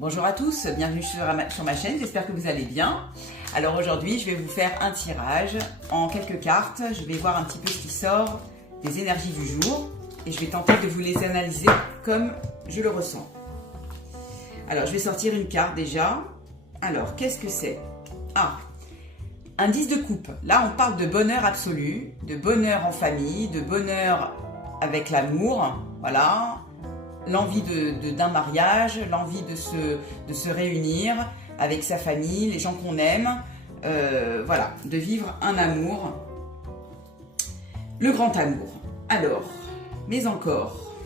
Bonjour à tous, bienvenue sur ma chaîne, j'espère que vous allez bien. Alors aujourd'hui, je vais vous faire un tirage en quelques cartes. Je vais voir un petit peu ce qui sort des énergies du jour et je vais tenter de vous les analyser comme je le ressens. Alors, je vais sortir une carte déjà. Alors, qu'est-ce que c'est? Ah, un 10 de coupe. Là, on parle de bonheur absolu, de bonheur en famille, de bonheur avec l'amour, voilà. L'envie d'un mariage, l'envie de se réunir avec sa famille, les gens qu'on aime, voilà, de vivre un amour, le grand amour. Alors, mais encore,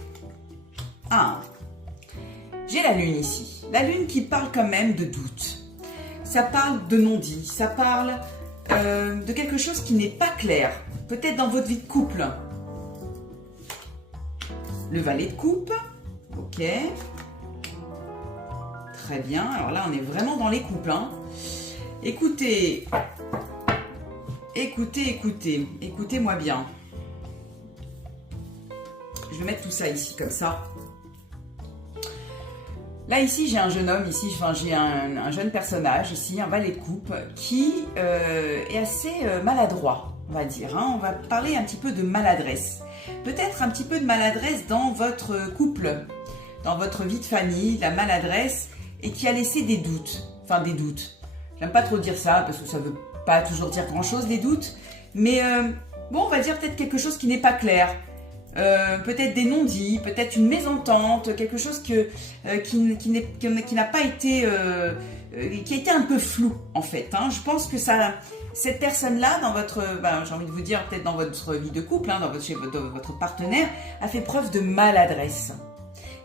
j'ai la lune ici, la lune qui parle quand même de doute, ça parle de non-dit, ça parle de quelque chose qui n'est pas clair, peut-être dans votre vie de couple. Le valet de coupe. Ok, très bien. Alors là, on est vraiment dans les couples. Hein. Écoutez, écoutez-moi bien. Je vais mettre tout ça ici, comme ça. Là, ici, j'ai un jeune homme, ici, enfin, j'ai un jeune personnage, ici, un valet de coupe, qui est assez maladroit, on va dire. Hein. On va parler un petit peu de maladresse. Peut-être un petit peu de maladresse dans votre couple, dans votre vie de famille, la maladresse, et qui a laissé des doutes. Enfin, des doutes. J'aime pas trop dire ça, parce que ça veut pas toujours dire grand-chose, les doutes. Mais bon, on va dire peut-être quelque chose qui n'est pas clair. Peut-être des non-dits, peut-être une mésentente, quelque chose qui n'a pas été... qui a été un peu flou, en fait. Hein. Je pense que cette personne-là, dans votre... j'ai envie de vous dire, peut-être dans votre vie de couple, hein, chez votre partenaire, a fait preuve de maladresse.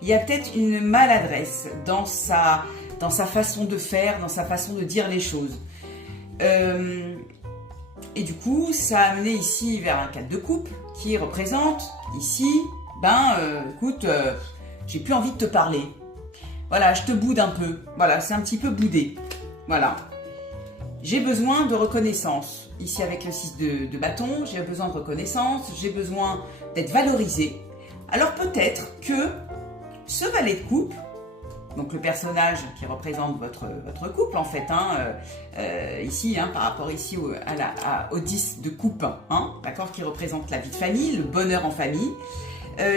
Il y a peut-être une maladresse dans sa façon de faire, dans sa façon de dire les choses. Et du coup, ça a amené ici vers un 4 de coupe qui représente ici, écoute, j'ai plus envie de te parler. Voilà, je te boude un peu. Voilà, c'est un petit peu boudé. Voilà. J'ai besoin de reconnaissance. Ici, avec le 6 de bâton, j'ai besoin de reconnaissance, j'ai besoin d'être valorisé. Alors peut-être que ce valet de coupe, donc le personnage qui représente votre couple en fait, hein, ici, hein, par rapport ici au 10 de coupe, hein, d'accord, qui représente la vie de famille, le bonheur en famille,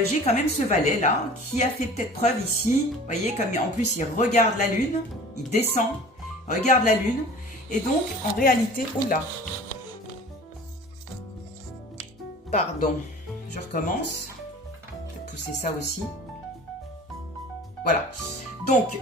j'ai quand même ce valet là qui a fait peut-être preuve ici, vous voyez, comme en plus il regarde la lune, il descend, regarde la lune, et donc en réalité, oula, pardon, je recommence, je vais pousser ça aussi. Voilà, donc